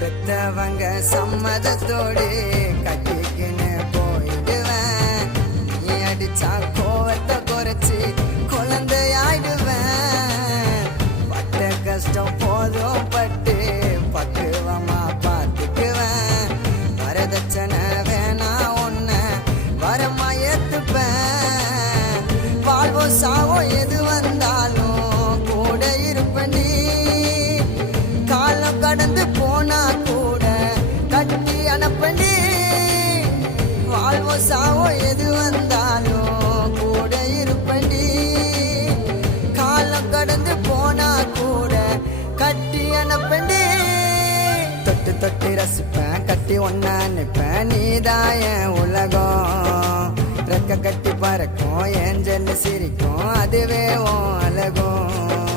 பெத்தவங்க சம்மதத்தோடு கட்டிக்கின்னு போயிடுவேன். நீ அடிச்சா கோவத்தை குறைச்சி குழந்தையாயிடுவேன். பட்ட கஷ்டம் போதும் பட்டு பக்குவமா பார்த்துக்குவேன். வரதட்சணை வேணா ஒன்ன வரமா ஏத்துப்பேன். வாழ்வோ சாவோ எது வந்தாலும் கூட இருப்பேன். காலம் கடந்து போனா கூட கட்டி அனுப்பண்டி. வாழ்வோ சாவோ எது வந்தாலும் கூட இருப்பண்டி. காலம் கடந்து போனா கூட கட்டி அனுப்பண்டி. தொட்டு தொட்டு ரசிப்பேன், கட்டி ஒன்னா நிப்பேன். நீதான் என் உலகம். ரெக்க கட்டி பறக்கும், ஏஞ்சல் சிரிக்கும், அதுவே உன் அழகும்.